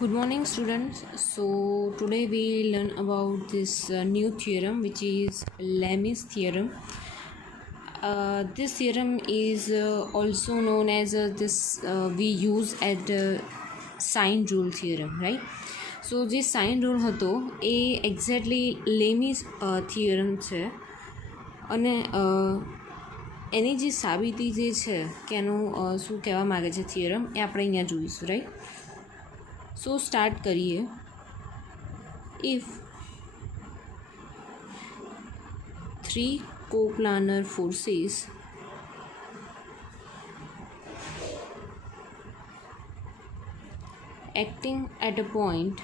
Good morning, students. So today we learn about this new theorem, which is Lami's theorem. This theorem is also known as we use at sine rule theorem, right? So જે sign rule હતો એ exactly લેમીસ theorem છે અને એની જે સાબિતી જે છે કે એનું શું કહેવા માગે છે થિયરમ એ આપણે અહીંયા જોઈશું, રાઈટ? So start करिए. If three coplanar forces acting at a point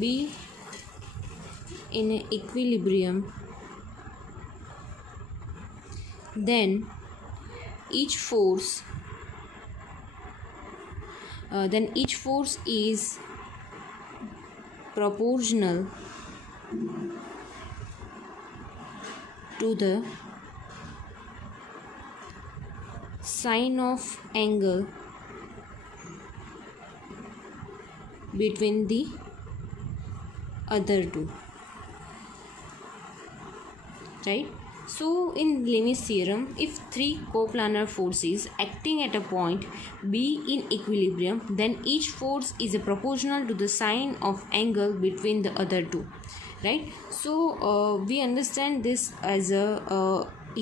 B in equilibrium, then each force is proportional to the sine of angle between the other two, right? So in Lami's theorem, if three coplanar forces acting at a point B in equilibrium, then each force is proportional to the sine of angle between the other two, right? So we understand this as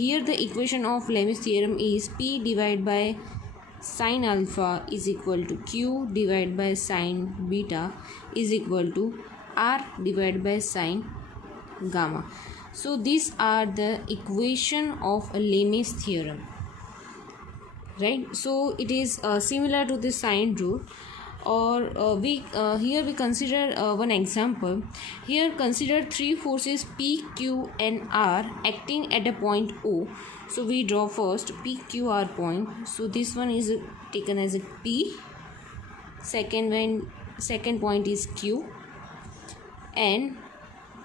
here the equation of Lami's theorem is P divided by sine alpha is equal to Q divided by sine beta is equal to R divided by sine gamma. So these are the equation of Lami's theorem, right? So it is similar to the sine rule, or here we consider one example. Here consider three forces P, Q and R acting at a point O. So we draw first P, Q, R point. So this one is taken as a P, second point is Q, and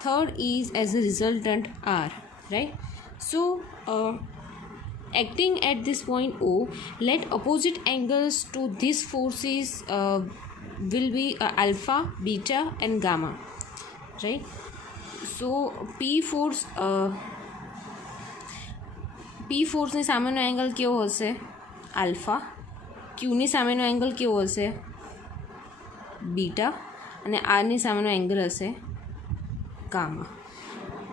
third is as a resultant R, right? So acting at this point O, let opposite angles to these forces will be alpha, beta and gamma, right? So P force ની સામેનો angle કેવો હશે? Alpha. ક્યુની સામેનો angle કેવો હશે? Beta. અને આરની સામેનો angle હશે ગામા.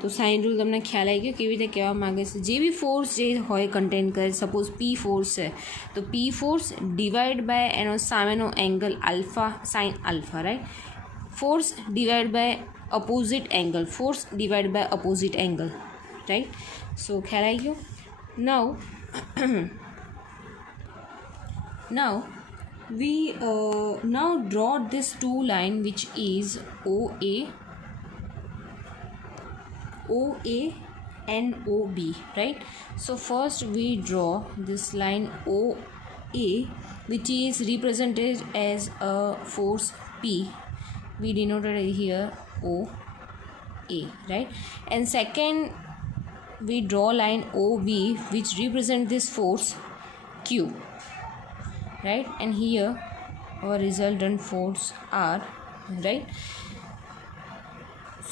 તો સાઇન રૂલ તમને ખ્યાલ આવી ગયો કેવી રીતે કહેવા માગે છે. જે બી ફોર્સ જે હોય કન્ટેન કરે, સપોઝ પી ફોર્સ છે તો પી ફોર્સ ડિવાઈડ બાય એનો સામેનો angle alpha, sine alpha, right? Force divide by opposite angle, force divide by opposite angle, right? So ખ્યાલ આવી ગયો. Now we now draw this two line which is OA and OB, right? So first we draw this line OA, which is represented as a force P. We denoted it here OA, right? And second we draw line OB, which represent this force Q, right? And here our resultant force R, right?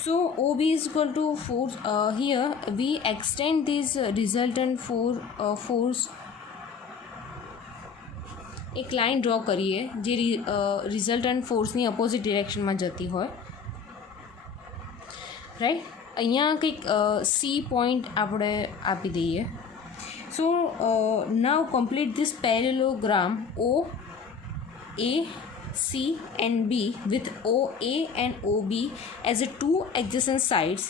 So OB is equal to force. Here we extend this resultant force. એક line draw કરીએ જે resultant ફોર્સની opposite ડિરેક્શનમાં જતી હોય, right? અહીંયા કંઈક C point આપણે આપી દઈએ. So now complete this parallelogram OA, C and B with OA and OB as a two adjacent sides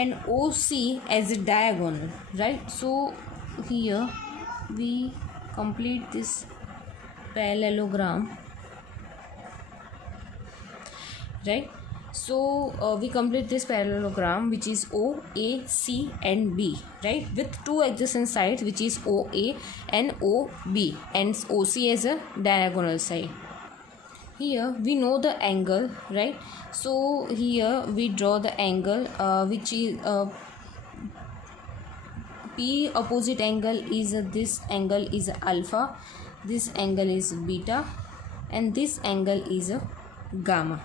and OC as a diagonal, right? So here we complete this parallelogram, right? So we complete this parallelogram which is OA, C and B, right? With two adjacent sides which is OA and OB and OC as a diagonal side. Here we know the angle, right? So here we draw the angle which is P opposite angle is this angle is alpha, this angle is beta, and this angle is a gamma,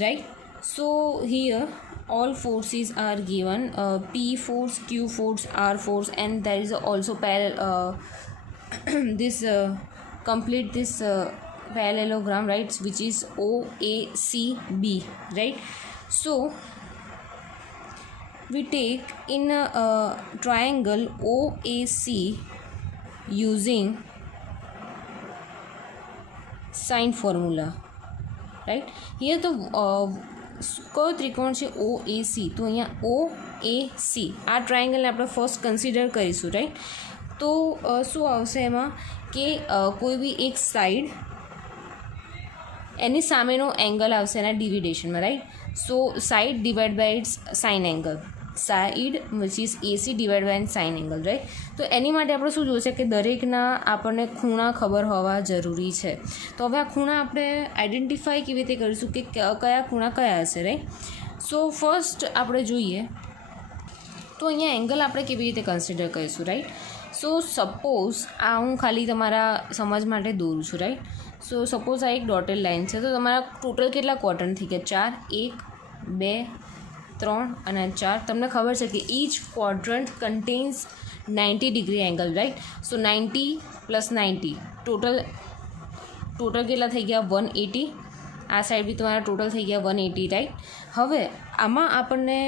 right? So here all forces are given, P force, Q force, R force, and there is also parallel this complete this parallelogram, right, which is OACB, right? So we take in a triangle OAC using sine formula, right? Here the કયો ત્રિકોણ છે OAC, તો અહીંયા OAC આ ટ્રાયંગલને આપણે first consider કરીશું, right? તો શું આવશે એમાં કે કોઈ બી એક સાઈડ એની સામેનો એંગલ આવશે એના ડિવિડેશનમાં, right? So side divide by its sine angle, side which is AC divide by sine angle, right? તો એની માટે આપણે શું જોયું છે કે દરેકના આપણને ખૂણા ખબર હોવા જરૂરી છે. તો હવે આ ખૂણા આપણે આઈડેન્ટિફાઈ કેવી રીતે કરીશું કે કયા ખૂણા કયા હશે, રાઈટ? સો ફર્સ્ટ આપણે જોઈએ તો અહીંયા એંગલ આપણે કેવી રીતે કન્સિડર કરીશું, રાઈટ? સો સપોઝ આ હું ખાલી તમારા સમજ માટે દોરું છું, રાઈટ? સો સપોઝ આ એક ડોટેડ લાઇન છે, તો તમારા ટોટલ કેટલા ક્વોડ્રન્ટ થઈ ગયા? 4, 1, 2, 3 અને 4. તમને ખબર છે કે each quadrant contains 90 degree angle, right? So 90 + 90 total કેટલા થઈ ગયા? 180. આ સાઈડ બી તમારા ટોટલ થઈ ગયા 180, રાઈટ? હવે આમાં આપણને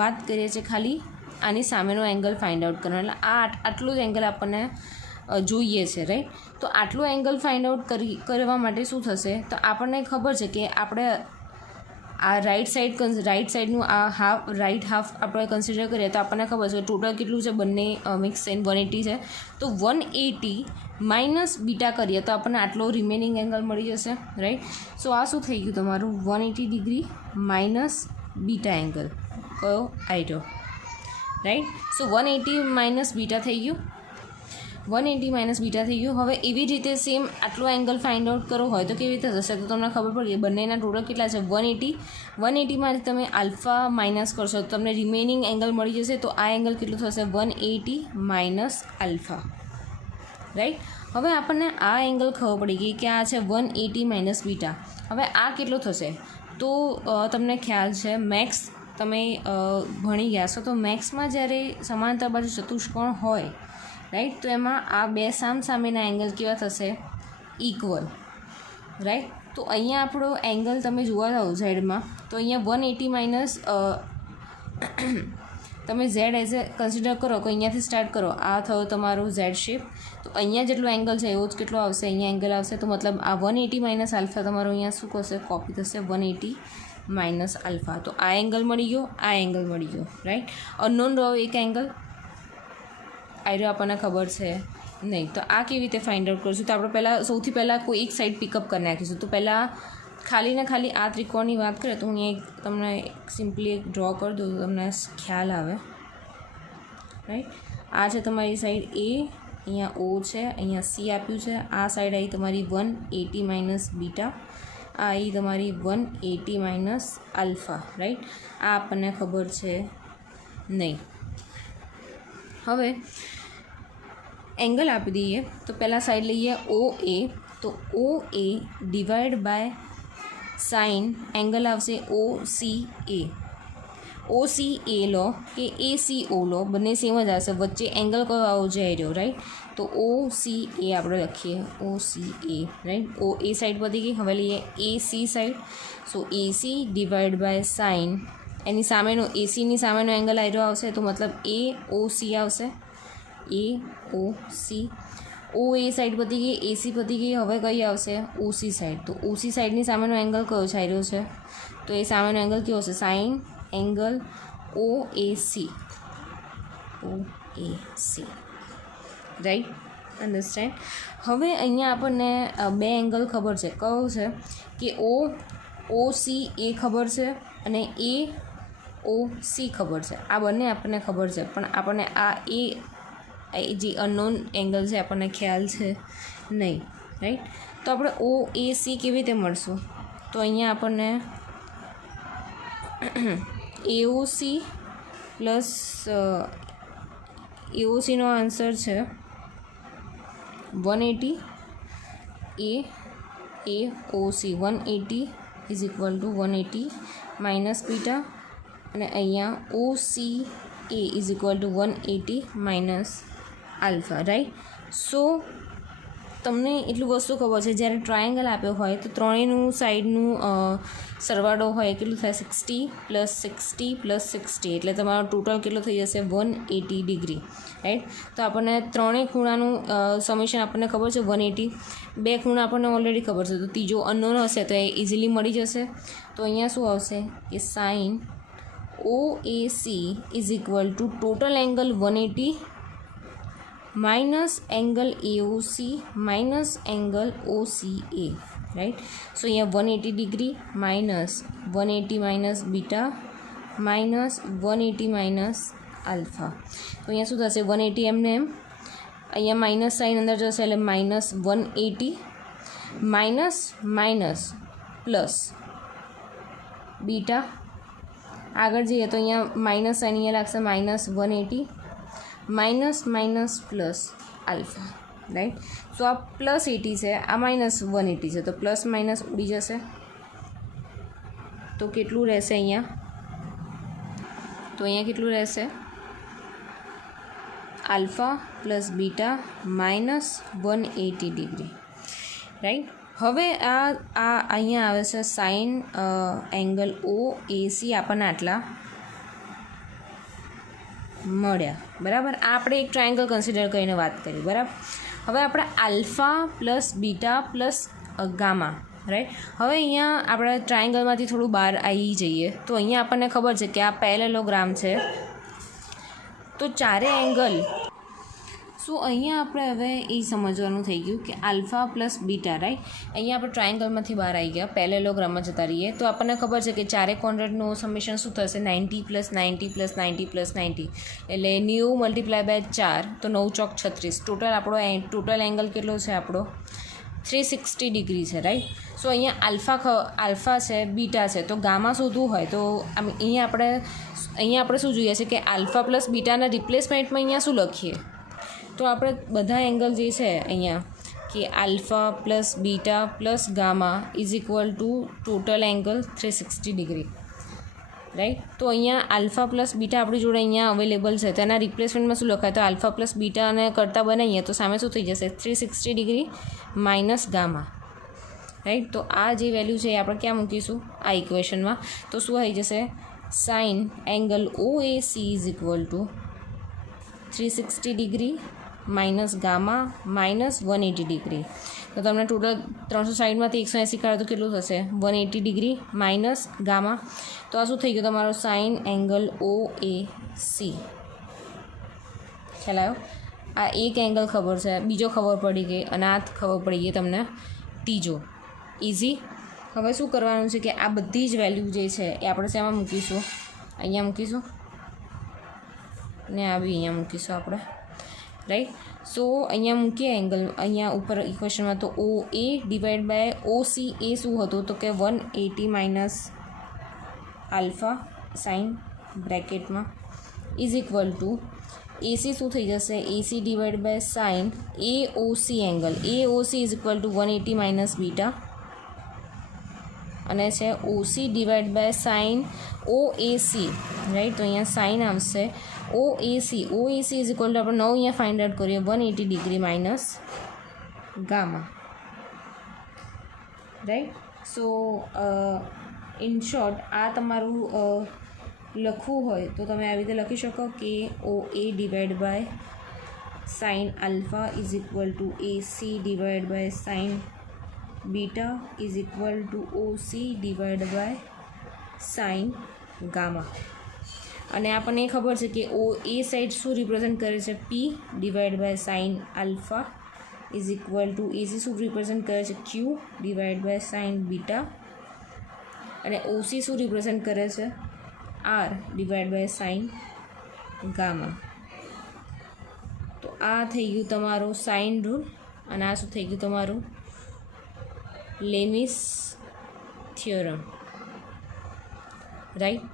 વાત કરીએ છીએ ખાલી આની સામેનો એંગલ ફાઇન્ડ આઉટ કરવાનો, એટલે આટલું જ એંગલ આપણને જોઈએ છે, રાઈટ? તો આટલું એંગલ ફાઇન્ડ આઉટ કરવા માટે શું થશે? તો આપણને ખબર છે કે આપણે આ રાઈટ સાઈડનું આ રાઈટ હાફ આપણે કન્સિડર કરીએ તો આપણને ખબર છે ટોટલ કેટલું છે, બંને મિક્સ થઈને 180 છે. તો 180 માઇનસ બીટા કરીએ તો આપણને આટલો રિમેનિંગ એંગલ મળી જશે, રાઈટ? સો આ શું થઈ ગયું તમારું? 180 ડિગ્રી માઇનસ બીટા એંગલ. કયો? આઈરો, રાઈટ? સો 180 માઇનસ બીટા થઈ ગયું, 180 માઇનસ બીટા થઈ ગયું. હવે એવી રીતે સેમ આટલો એંગલ ફાઇન્ડ આઉટ કરવો હોય તો કેવી રીતે થશે? તો તમને ખબર પડી બંનેના ટોટલ કેટલા છે? 180માંથી તમે આલ્ફા માઇનસ કરશો તો તમને રિમેનિંગ એંગલ મળી જશે. તો આ એંગલ કેટલું થશે? 180 માઇનસ આલ્ફા, રાઈટ? હવે આપણને આ એંગલ ખબર પડી ગઈ કે આ છે 180 માઇનસ બીટા. હવે આ કેટલો થશે? તો તમને ખ્યાલ છે મેક્સ તમે ભણી ગયા છો, તો મેક્સમાં જ્યારે સમાંતર બાજુ ચતુષ્કોણ હોય, રાઈટ, તો એમાં આ બે સામેના એંગલ કેવા થશે? Equal, right? તો અહીંયા આપણો એંગલ તમે જોવા જાઓ ઝેડમાં, તો અહીંયા 180 માઇનસ તમે ઝેડ એઝ એ કન્સિડર કરો કે અહીંયાથી સ્ટાર્ટ કરો, આ થયો તમારો ઝેડ શેપ. તો અહીંયા જેટલો એંગલ છે એવો જ કેટલો આવશે? અહીંયા એંગલ આવશે. તો મતલબ આ 180 માઇનસ આલ્ફા તમારો અહીંયા શું કરશે? કોપી થશે 180 માઇનસ આલ્ફા. તો આ એંગલ મળી ગયો, આ એંગલ મળી ગયો, રાઈટ? અનનોન રહ્યો એક એંગલ, આઈરો આપણને ખબર છે નહીં. તો આ કેવી રીતે ફાઇન્ડ આઉટ કરીશું? તો આપણે સૌથી પહેલાં કોઈ એક સાઈડ પિકઅપ કરી નાખીશું. તો પહેલાં ખાલી આ ત્રિકોણની વાત કરીએ તો હું અહીંયા તમને સિમ્પલી એક ડ્રો કરી દઉં તો તમને ખ્યાલ આવે, રાઈટ? આ છે તમારી સાઈડ A, અહીંયા O છે, અહીંયા C આપ્યું છે. આ સાઈડ આવી તમારી 180 માઇનસ બીટા, આ આવી તમારી 180 માઇનસ આલ્ફા, રાઈટ? આ આપણને ખબર છે નહીં. હવે એંગલ આપી દઈએ તો પહેલાં સાઈડ લઈએ OA, તો OA divide by sine angle આવશે OCA. OCA લો કે ACO લો, બંને સેમ જ આવશે. વચ્ચે એંગલ કયો આવો જઈ રહ્યો, રાઈટ? તો OCA આપણે લખીએ, OCA, રાઈટ? OA સાઈડ પતી ગઈ. હવે લઈએ AC side. So AC divide by sine એની સામેનો ACની સામેનો એંગલ આયરો આવશે, તો મતલબ AOC આવશે, AOC. OA સાઈડ પતી ગઈ, AC પતી ગઈ. હવે કઈ આવશે? OC side. તો OC સાઈડની સામેનો એંગલ કયો છે? આયરો છે. તો એ સામેનો એંગલ કેવો હશે? Sine angle OAC, right? Understand? હવે અહીંયા આપણને બે એંગલ ખબર છે. કયો છે? કે OCA ખબર છે અને AOC ખબર છે. આ બંને આપણને ખબર છે, પણ આપણને આ જે અનનોન એંગલ છે આપણને ખ્યાલ છે નહીં, રાઈટ? તો આપણે OAC કેવી રીતે મળશું? તો અહીંયા આપણને AOC પ્લસ AOCનો આન્સર છે 180, AOC 180 is equal to 180 minus beta અને અહીંયા OCA is equal to 180 minus alpha, right. So તમને એટલું વસ્તુ ખબર છે જ્યારે ટ્રાયેંગલ આપ્યો હોય તો ત્રણેયનું સાઈડનું સરવાળો હોય કેટલું થાય 60 પ્લસ 60 પ્લસ 60 એટલે તમારો ટોટલ કેટલો થઈ જશે 180 ડિગ્રી, રાઈટ. તો આપણને ત્રણેય ખૂણાનું સમેશન આપણને ખબર છે 180, બે ખૂણા આપણને ઓલરેડી ખબર છે, તો ત્રીજો અનનોન હશે તો એ ઇઝીલી મળી જશે. તો અહીંયા શું આવશે કે sine OAC is equal to total angle 180 minus angle AOC minus angle OCA, right. So અહીંયા 180 degree minus 180 minus beta minus 180 minus alpha. તો અહીંયા શું થશે 180 એમને એમ, અહીંયા માઇનસ સાઇન અંદર જશે એટલે minus 180 minus minus plus beta. આગળ જઈએ તો અહીંયા માઇનસ સાઇન અહીંયા લાગશે minus 180 minus minus plus alpha, right. So આ પ્લસ 80 છે, આ માઇનસ 180 છે, તો પ્લસ માઇનસ ઉડી જશે. તો કેટલું રહેશે અહીંયા, તો અહીંયા કેટલું રહેશે alpha plus beta minus 180 degree, right. હવે આ અહીંયા આવે છે સાઇન એંગલ OAC આપણને આટલા મળ્યા, બરાબર. આ આપણે એક ટ્રાયેંગલ કન્સિડર કરીને વાત કરી, બરાબર. હવે આપણે alpha plus beta plus gamma, right. હવે અહીંયા આપણે ટ્રાયેંગલમાંથી થોડું બહાર આવી જઈએ તો અહીંયા આપણને ખબર છે કે આ પેરેલોગ્રામ છે, તો ચારે એંગલ. સો અહીંયા આપણે હવે એ સમજવાનું થઈ ગયું કે આલ્ફા પ્લસ બીટા, રાઈટ. અહીંયા આપણે ટ્રાયેંગલમાંથી બહાર આવી ગયા, પેરેલોગ્રામમાં જતા રહીએ તો આપણને ખબર છે કે ચારે કોન્ડ્રેટનું સમેશન શું થશે 90 પ્લસ 90 પ્લસ 90 પ્લસ 90 એટલે 90 મલ્ટીપ્લાય બાય 4 તો 9 ચોક 36. ટોટલ એંગલ કેટલો છે આપણો 360 ડિગ્રી છે, રાઈટ. સો અહીંયા આલ્ફા છે, બીટા છે, તો ગામા શોધવું હોય તો અહીંયા આપણે શું જોઈએ છે કે આલ્ફા પ્લસ બીટાના રિપ્લેસમેન્ટમાં અહીંયા શું લખીએ, તો આપણે બધા એંગલ જે છે અહીંયા કે alpha plus beta plus gamma is equal to total angle 360 degree, right. તો અહીંયા આલ્ફા પ્લસ બીટા આપણી જોડે અહીંયા અવેલેબલ છે, તો એના રિપ્લેસમેન્ટમાં શું લખાય, તો આલ્ફા પ્લસ બીટાને કરતાં બનાવીએ તો સામે શું થઈ જશે 360 ડિગ્રી માઇનસ ગામા, રાઈટ. તો આ જે વેલ્યુ છે એ આપણે ક્યાં મૂકીશું આ ઇક્વેશનમાં, તો શું થઈ જશે sine angle OAC is equal to 360 degree minus gamma minus 180 degree. તો તમને ટોટલ 360માંથી 180 કાઢો તો કેટલું થશે 180 ડિગ્રી માઇનસ ગામા. તો આ શું થઈ ગયું તમારો સાઇન એંગલ OAC. ખ્યાલ આવ્યો? આ એક એંગલ ખબર છે, બીજો ખબર પડી ગઈ અને આ ખબર પડી ગઈ તમને ત્રીજો. ઇઝી. હવે શું કરવાનું છે કે આ બધી જ વેલ્યુ જે છે એ આપણે શેમાં મૂકીશું, અહીંયા મૂકીશું ને આ બી અહીંયા મૂકીશું આપણે, રાઈટ. સો અહીંયા મૂકીએ એંગલ અહીંયા ઉપર ઇક્વેશનમાં, તો OA ડિવાઈડ બાય OCA શું હતું તો કે 180 માઇનસ આલ્ફા સાઇન બ્રેકેટમાં ઇઝ ઇક્વલ ટુ AC શું થઈ જશે AC divide by sine AOC angle, AOC is equal to 180 minus beta અને છે OC divide by sine OAC, right. તો અહીંયા સાઇન આવશે OAC ઇઝ ઇક્વલ ટુ આપણે 9 અહીંયા ફાઇન્ડ આઉટ કરીએ 180 degree minus gamma, right. So in short આ તમારું લખવું હોય તો તમે આવી રીતે લખી શકો કે OA divide by sine alpha is equal to AC divide by sine beta is equal to OC divide by sine gamma. અને આપણને ખબર છે કે એ સાઈડ શું રિપ્રેઝેન્ટ કરે છે P divide by sine alpha is equal to AC શું represent કરે છે Q divide by sine beta અને OC શું રિપ્રેઝેન્ટ કરે છે R divide by sine gamma. તો આ થઈ ગયું તમારું સાઇન રૂલ અને આ શું થઈ ગયું તમારું લેમિસ થિયોરમ, રાઈટ.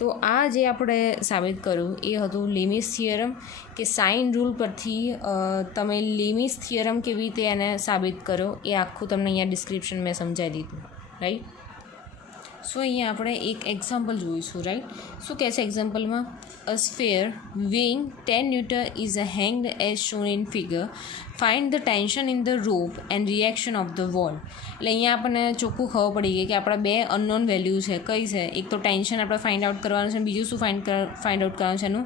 તો આ જે આપણે સાબિત કર્યું એ હતું લીમીસ થિયરમ, કે સાઇન રૂલ પરથી તમે લીમીસ થિયરમ કેવી રીતે એને સાબિત કર્યો એ આખું તમને અહીંયા ડિસ્ક્રિપ્શન મેં સમજાવી દીધું, રાઈટ. સો અહીંયા આપણે એક એક્ઝામ્પલ જોઈશું, રાઈટ. શું કહે છે એક્ઝામ્પલમાં? અ સ્ફેર weighing 10 Newton is hanged as shown in figure. Find the tension in the rope and reaction of the wall. એટલે અહીંયા આપણને ચોખ્ખું ખબર પડી ગઈ કે આપણા બે અનનોન વેલ્યુ છે. કઈ છે? એક તો ટેન્શન આપણે ફાઇન્ડ આઉટ કરવાનું છે, બીજું શું ફાઇન્ડ આઉટ કરવાનું છે? એનું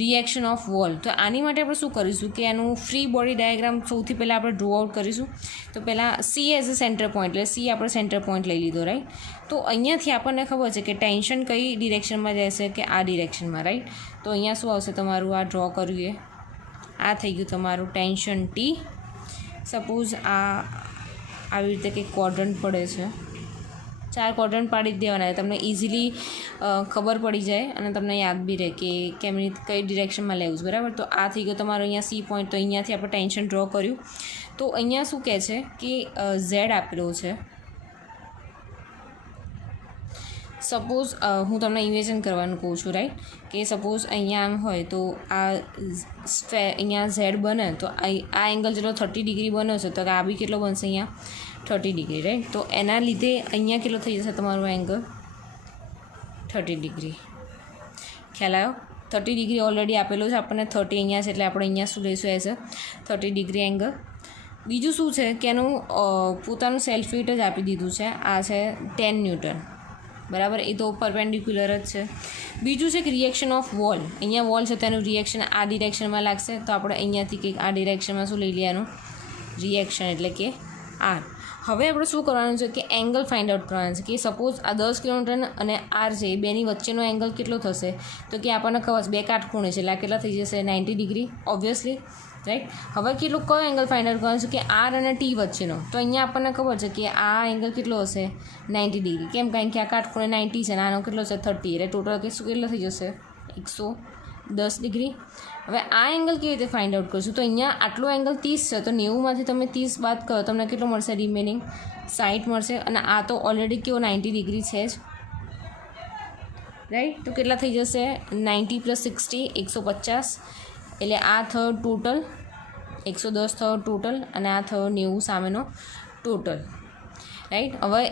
રિએક્શન ઓફ વોલ. તો આની માટે આપણે શું કરીશું કે એનું ફ્રી બોડી ડાયાગ્રામ સૌથી પહેલાં આપણે ડ્રો આઉટ કરીશું. તો પહેલાં C as a centre point, એટલે સી આપણે સેન્ટર પોઈન્ટ લઈ લીધો, રાઈટ. તો અહીંયાથી આપણને ખબર છે કે ટેન્શન કઈ ડિરેક્શનમાં જશે, કે આ ડિરેક્શનમાં, રાઈટ. તો અહીંયા શું આવશે તમારું? આ ડ્રો કર્યું એ આ થઈ ગયું તમારું ટેન્શન ટી. સપોઝ આવી રીતે કંઈક ક્વોડ્રન્ટ પડે છે, 4 ક્વોડ્રન્ટ પાડી જ દેવાના, તમને ઇઝીલી ખબર પડી જાય અને તમને યાદ બી રહે કે કેમ રીતે કઈ ડિરેક્શનમાં લેવું છે, બરાબર. તો આ થઈ ગયો તમારો અહીંયા સી પોઈન્ટ. તો અહીંયાથી આપણે ટેન્શન ડ્રો કર્યું. તો અહીંયા શું કહે છે કે ઝેડ આપેલો છે. સપોઝ હું તમને ઇમેજિન કરવાનું કહું છું, રાઈટ. કે સપોઝ અહીંયા આમ હોય તો આ અહીંયા ઝેડ બને તો આ એંગલ જેટલો 30 ડિગ્રી બન્યો છે, તો આ બી કેટલો બનશે? અહીંયા 30 ડિગ્રી, રાઈટ. તો એના લીધે અહીંયા કેટલો થઈ જશે તમારો એંગલ? 30 ડિગ્રી. ખ્યાલ આવ્યો? 30 ડિગ્રી ઓલરેડી આપેલો છે આપણને, 30 અહીંયા છે, એટલે આપણે અહીંયા શું લઈશું એઝ 30 ડિગ્રી એંગલ. બીજું શું છે કે એનું પોતાનું સેલ્ફ વેઇટ જ આપી દીધું છે. આ છે 10 ન્યૂટન, બરાબર. એ તો પરપેન્ડિક્યુલર જ છે. બીજું છે કે રિએક્શન ઓફ વોલ. અહીંયા વોલ છે તેનું રિએક્શન આ ડિરેક્શનમાં લાગશે. તો આપણે અહીંયાથી કંઈક આ ડિરેક્શનમાં શું લઈ લેવાનું? રિએક્શન, એટલે કે આર. હવે આપણે શું કરવાનું છે કે એંગલ ફાઇન્ડ આઉટ કરવાનું છે. કે સપોઝ આ 10 કિલોમીટર અને આર છે, એ બેની વચ્ચેનો એંગલ કેટલો થશે? તો કે આપણને ખબર છે 2 કાટખૂણે છે, એટલે આ કેટલા થઈ જશે? 90 ડિગ્રી, ઓબ્વિયસલી, રાઈટ. હવે કેટલો કયો એંગલ ફાઇન્ડ આઉટ કરવાનો છે? કે આર અને ટી વચ્ચેનો. તો અહીંયા આપણને ખબર છે કે આ એંગલ કેટલો હશે? 90 ડિગ્રી. કેમ? કારણ કે આ કાટખૂણે 90 છે અને આનો કેટલો છે? 30. એટલે ટોટલ કેટલો થઈ જશે? 110 ડિગ્રી. હવે આ એંગલ કેવી રીતે ફાઇન્ડ આઉટ કરશું? તો અહીંયા આટલો એંગલ 30 છે, તો 90માંથી તમે 30 બાદ કરો, તમને કેટલો મળશે? રિમેનિંગ 60 મળશે. અને આ તો ઓલરેડી કેવો 90 ડિગ્રી છે જ, રાઈટ. તો કેટલા થઈ જશે? 90 + 60 150. એટલે આ થયો ટોટલ 110 થયો ટોટલ, અને આ થયો 90 સામેનો ટોટલ, રાઈટ. હવે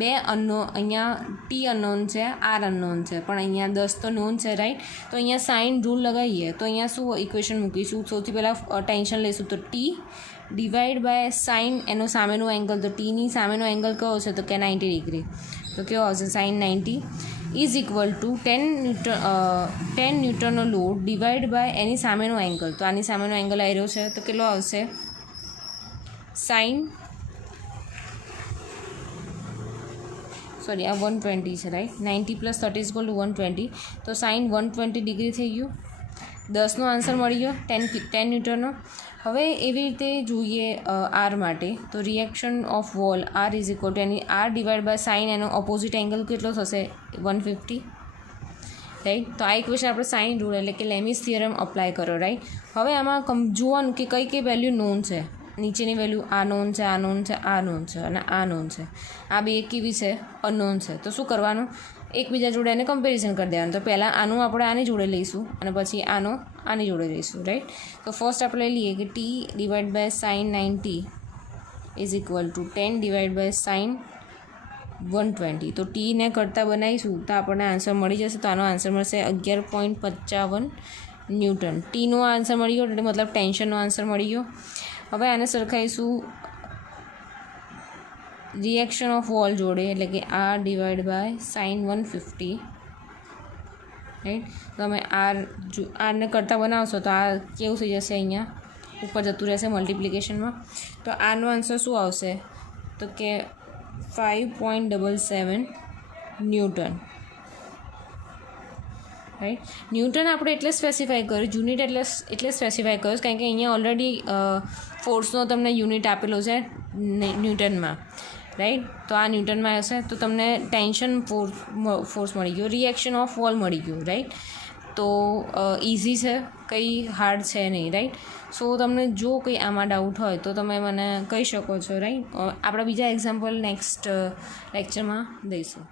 બે અહીંયા ટી અનનોન છે, આર અનનોન છે, પણ અહીંયા 10 તો નોન છે, રાઈટ. તો અહીંયા સાઇન રૂલ લગાવીએ તો અહીંયા શું ઇક્વેશન મૂકીશું? સૌથી પહેલાં ટેન્શન લઈશું તો ટી ડિવાઈડ બાય સાઇન, એનો સામેનો એંગલ. તો ટીની સામેનો એંગલ કયો છે? તો કે 90 ડિગ્રી. તો કેવો આવશે? સાઇન 90 ઇઝ ઇક્વલ ટુ 10 ન્યૂટનનો લોડ ડિવાઈડ બાય એની સામેનો એંગલ. તો આની સામેનો એંગલ આવ્યો છે, તો કેટલો આવશે? સાઇન આ 120 છે, રાઈટ. 90 + 30 = 120. તો સાઇન 120 ડિગ્રી થઈ ગયું. 10નો આન્સર મળી ગયો, 10 ન્યૂટનનો. હવે એવી રીતે જોઈએ આર માટે. તો reaction of wall R is equal to એની આર ડિવાઈડ બાય સાઇન, એનો ઓપોઝિટ એંગલ કેટલો થશે? 150, રાઈટ. તો આ ઇક્વેશન આપણે સાઇન રૂલ એટલે કે લેમીસ થિયરમ અપ્લાય કરો, રાઈટ. હવે આમાં જોવાનું કે કઈ વેલ્યુ નોન છે. નીચેની વેલ્યુ આ નોન છે, આ નોન છે, આ નોન છે અને આ નોન છે. આ બે કેવી છે? અનનોન છે. તો શું કરવાનું? એકબીજા જોડે એને કમ્પેરિઝન કરી દેવાનું. તો પહેલાં આનું આપણે આની જોડે લઈશું અને પછી આનો આની જોડે લઈશું, રાઈટ. તો ફર્સ્ટ આપણે લઈ લઈએ કે T divide by sine 90 is equal to 10 divide by sine 120. તો ટીને કરતાં બનાવીશું તો આપણને આન્સર મળી જશે. તો આનો આન્સર મળશે 11.55 ન્યૂટન. ટીનો આન્સર મળી ગયો, એટલે મતલબ ટેન્શનનો આન્સર મળી ગયો. હવે આને સરખાઈશું રિએક્શન ઓફ વોલ જોડે, એટલે કે R divide by sine 150, right. તમે આરને કરતાં બનાવશો તો આ કેવું થઈ જશે? અહીંયા ઉપર જતું રહેશે મલ્ટિપ્લિકેશનમાં. તો આનો આન્સર શું આવશે? તો કે 5.77 ન્યૂટન, રાઈટ. ન્યૂટન આપણે એટલે સ્પેસિફાઈ કર્યું, યુનિટ એટલે સ્પેસિફાઈ કર્યું કારણ કે અહીંયા ઓલરેડી ફોર્સનો તમને યુનિટ આપેલો છે ન્યૂટનમાં, રાઈટ. તો આ ન્યૂટનમાં હશે તો તમને ટેન્શન ફોર્સ મળી ગયો, રિએક્શન ઓફ વોલ મળી ગયું, રાઈટ. તો ઇઝી છે, કંઈ હાર્ડ છે નહીં, રાઈટ. સો તમને જો કંઈ આમાં ડાઉટ હોય તો તમે મને કહી શકો છો, રાઈટ. આપણે બીજા એક્ઝામ્પલ નેક્સ્ટ લેક્ચરમાં દઈશું.